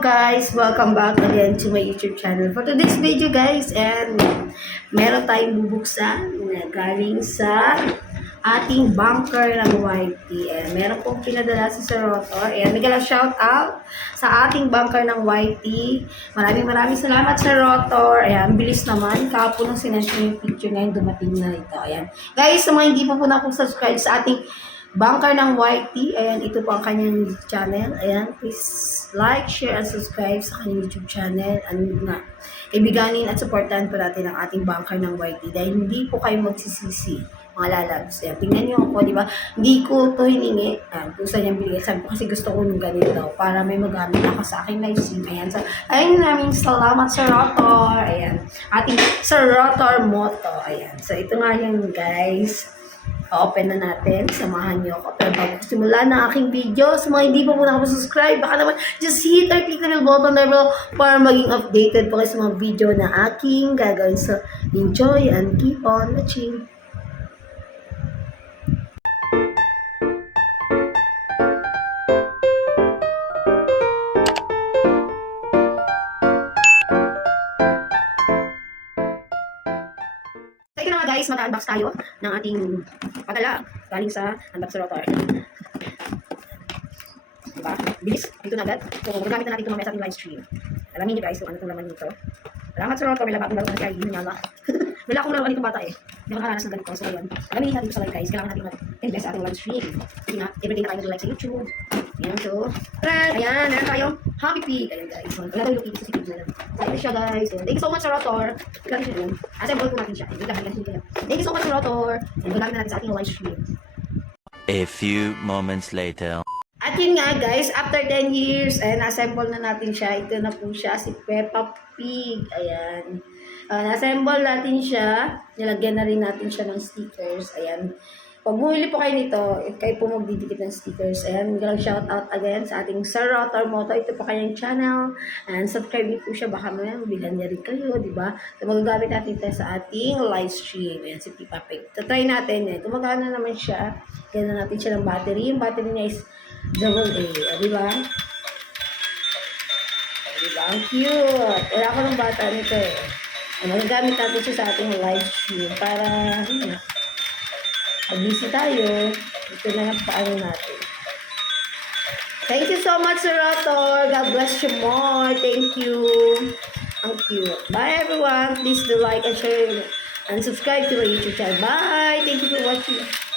guys! Welcome back again to my YouTube channel. For today's video guys, and meron tayong bubuksan na galing sa ating bunker ng YT. And meron pong pinadala si Sir Rotor. And nagala shout out sa ating bunker ng YT. Maraming salamat Sir Rotor. Ayan, bilis naman. Kahapon nung sinend ko yung picture ngayon, dumating na ito. Ayan. Guys, sa mga hindi po na po subscribe sa ating bunker ng YT, ayan, ito po ang kanyang channel. Ayan, please like, share, and subscribe sa kanyang YouTube channel. Ano nga, ibiganin at supportahan po natin ang ating bunker ng YT dahil hindi po kayo magsisisi, mga lalabs. Ayan, tingnan nyo ako, di ba? Hindi ko to hiningi. Ayan, kung saan yung binigay. Sabi ko kasi gusto ko nung ganito para may magamit ako sa aking live stream. Ayan, so, ayun, maraming salamat Sir Rotor. Ayan, ating Sir Rotor Moto. Ayan, so ito nga yung guys. Open na natin. Samahan niyo ako. Pero bago simula na aking video, sa mga hindi pa po nakapasubscribe, baka naman just hit or click na yung button there below para maging updated po kayo sa mga video na aking gagawin. So, enjoy and keep on watching. Guys, mag-unbox tayo ng ating padala galing sa Unbox Rotor. Diba? Bilis, dito na agad. So, magamit na natin ito mamaya sa ating live stream. Alamin nyo guys kung ano itong laman nito. Salamat sa Rotor, may labatong laro na siya. Hindi nala. Wala akong laruan itong bata eh. Hindi ako nakaranas ng ganito. So, ayan. Alamin natin dito sa live guys. Kailangan natin mag-invest sa ating live stream. Kasi nga, everyday na tayo nag-like sa YouTube. Ayan, so. Ayan, meron tayong Happy Pig. Ayan guys. Wala tayong lukiti sa YouTube na lang. So, ito siya guys. Ayan. Thank you so much sa Rotor. Grabe siya dun. Assemble ko natin siya. Thank you so much sa Rotor. And magamit na natin sa ating live stream. A few moments later. At yun nga guys, after 10 years, ayan, na-assemble na natin siya. Ito na po siya, si Peppa Pig. Ayan. Na-assemble natin siya. Nilagyan na rin natin siya ng stickers. Ayan. Pag bumili po kayo nito, kayo po magdidikit ng stickers. Ayan, galang shout out again sa ating Sir Rotor Moto. Ito po kanyang channel. And subscribe niyo po siya. Baka may mabilan niya rin kayo, di ba? So, magagamit natin ito sa ating live stream. Ayan, si Peppa Pig. So, try natin. Ayan. Gumagana naman siya. Gana natin siya ng battery. Yung battery niya is double A. Di ba? Di ba? Ang cute. Wala ko ng bata nito eh. Magagamit natin siya sa ating live stream para, busy tayo. Ito na lang paano natin. Thank you so much, Sir Rotor. God bless you more. Thank you. Ang cute. Bye, everyone. Please do like and share and subscribe to my YouTube channel. Bye. Thank you for watching.